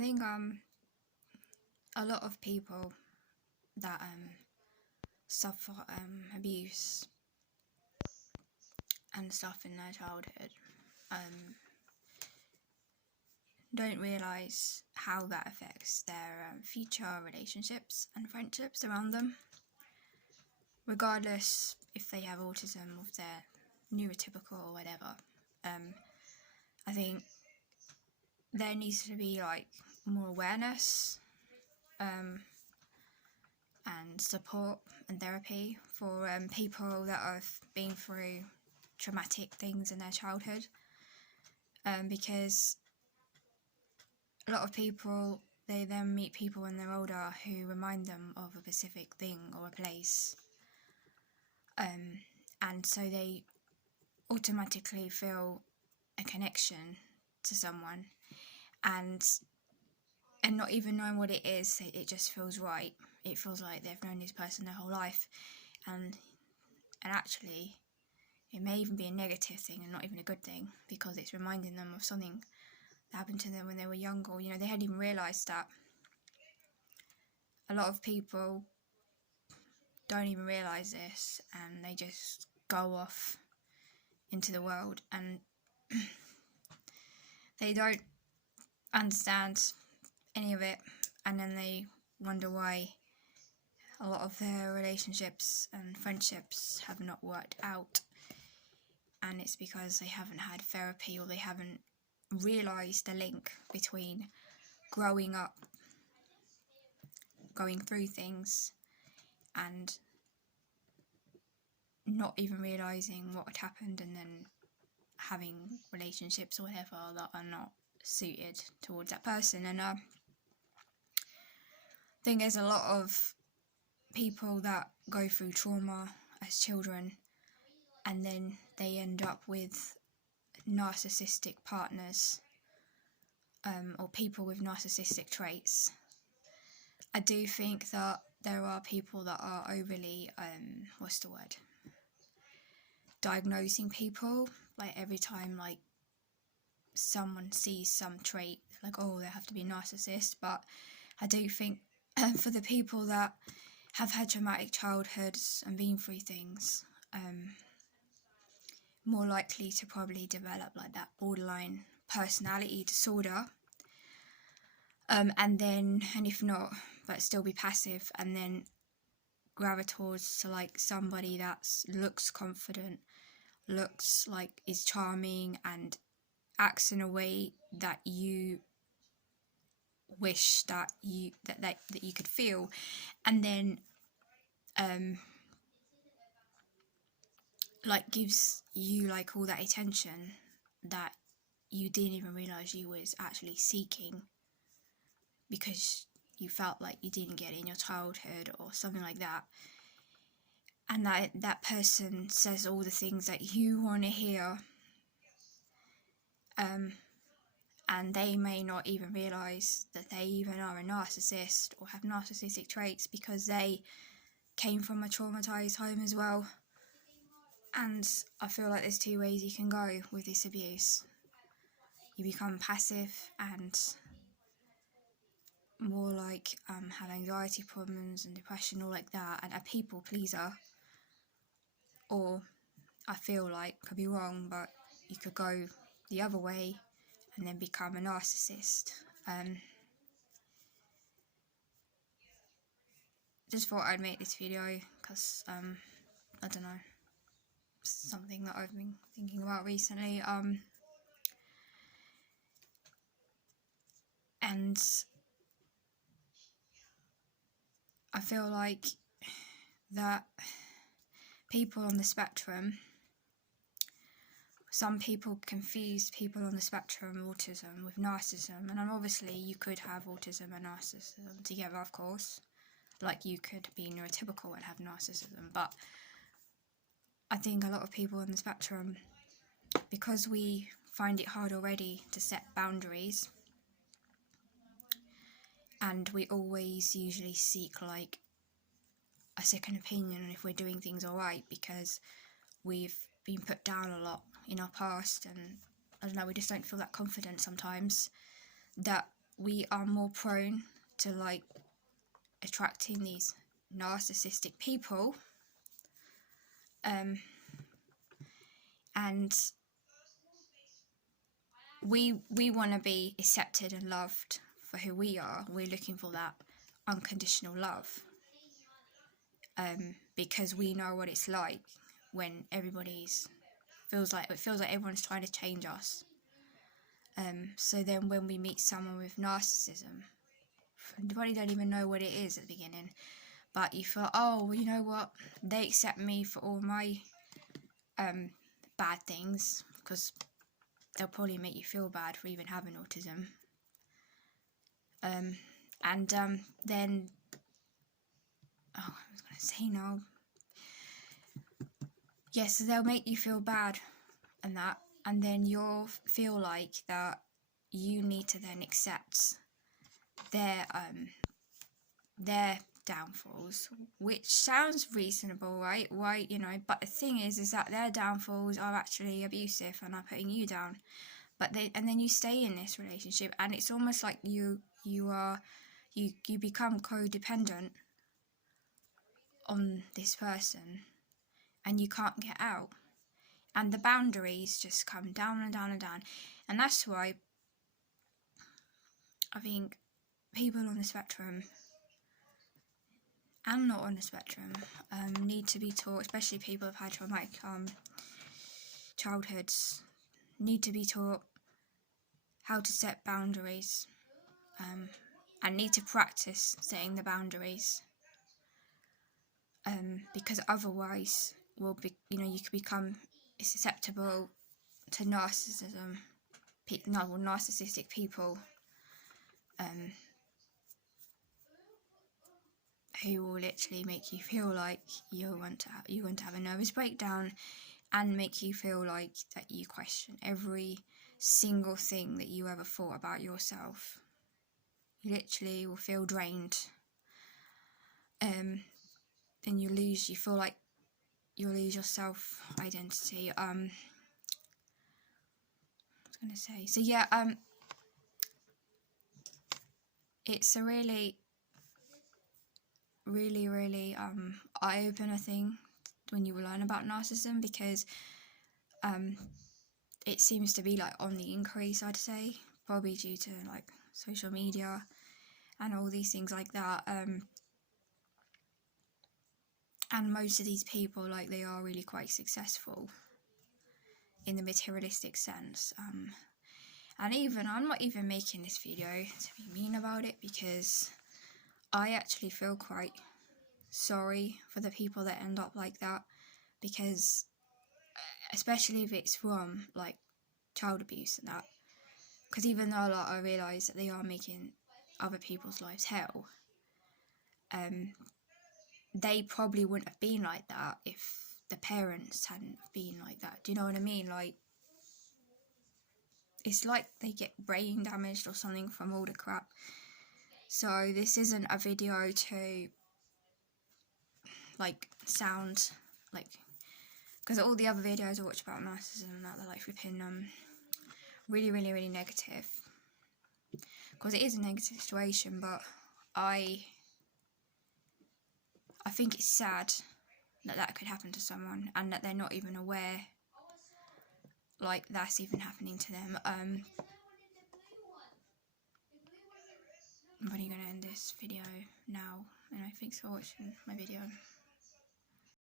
think a lot of people that suffer abuse and stuff in their childhood don't realise how that affects their future relationships and friendships around them, regardless if they have autism or if they're neurotypical or whatever. I think there needs to be like more awareness and support and therapy for people that have been through traumatic things in their childhood, because a lot of people, they then meet people when they're older who remind them of a specific thing or a place, and so they automatically feel a connection to someone, and not even knowing what it is, it just feels right. It feels like they've known this person their whole life, and actually it may even be a negative thing and not even a good thing, because it's reminding them of something that happened to them when they were younger. You know, they hadn't even realised that. A lot of people don't even realise this, and they just go off into the world and they don't understand any of it, and then they wonder why a lot of their relationships and friendships have not worked out, and it's because they haven't had therapy, or they haven't realised the link between growing up, going through things, and not even realising what had happened, and then having relationships or whatever that are not suited towards that person. And I think there's a lot of people that go through trauma as children, and then they end up with narcissistic partners, or people with narcissistic traits. I do think that there are people that are overly, diagnosing people, like every time like someone sees some trait, like, oh, they have to be a narcissist. But I do think for the people that have had traumatic childhoods and been through things, more likely to probably develop like that borderline personality disorder, and if not, but still be passive, and then gravitate towards to like somebody that looks confident, looks like is charming, and acts in a way that you wish that you could feel, and then like gives you like all that attention that you didn't even realise you was actually seeking, because you felt like you didn't get it in your childhood or something like that. And that person says all the things that you want to hear, and they may not even realise that they even are a narcissist or have narcissistic traits, because they came from a traumatised home as well. And I feel like there's two ways you can go with this abuse. You become passive and more like have anxiety problems and depression, all like that, and a people pleaser. Or I feel like, could be wrong, but you could go the other way and then become a narcissist. Just thought I'd make this video because I don't know, something that I've been thinking about recently, and I feel like that people on the spectrum, some people confuse people on the spectrum of autism with narcissism, and obviously you could have autism and narcissism together, of course, like you could be neurotypical and have narcissism. But I think a lot of people on the spectrum, because we find it hard already to set boundaries, and we always usually seek like a second opinion if we're doing things alright, because we've been put down a lot in our past, and I don't know, we just don't feel that confident sometimes, that we are more prone to like attracting these narcissistic people, and we want to be accepted and loved for who we are. We're looking for that unconditional love, because we know what it's like when it feels like everyone's trying to change us. So then when we meet someone with narcissism, you probably don't even know what it is at the beginning, but you feel, oh, well, you know what, they accept me for all my bad things, because they'll probably make you feel bad for even having autism. Then, oh, I was going to say no. Yes, so they'll make you feel bad and that, and then you'll feel like that you need to then accept their downfalls, which sounds reasonable, right? Why, but the thing is that their downfalls are actually abusive and are putting you down. And then you stay in this relationship, and it's almost like you become codependent on this person, and you can't get out, and the boundaries just come down and down and down. And that's why I think people on the spectrum and not on the spectrum need to be taught, especially people who've had traumatic childhoods, need to be taught how to set boundaries, and need to practice setting the boundaries, because otherwise you could become susceptible to narcissism, narcissistic people, who will literally make you feel like you want to have a nervous breakdown, and make you feel like that you question every single thing that you ever thought about yourself. You literally will feel drained. Then you feel like you'll lose your self-identity. I was going to say, so yeah, it's a really, really, really eye-opener thing when you learn about narcissism, because it seems to be like on the increase, I'd say, probably due to like social media and all these things like that. And most of these people, like, they are really quite successful in the materialistic sense. And I'm not even making this video to be mean about it, because I actually feel quite sorry for the people that end up like that, because especially if it's from like child abuse and that, because even though I realise that they are making other people's lives hell, they probably wouldn't have been like that if the parents hadn't been like that. Do you know what I mean? Like, it's like they get brain damaged or something from all the crap. So this isn't a video to like sound like, because all the other videos I watch about narcissism and that, they're like flipping really, really, really negative, because it is a negative situation. But I think it's sad that could happen to someone, and that they're not even aware like that's even happening to them. I'm probably going to end this video now, and thanks for watching my video.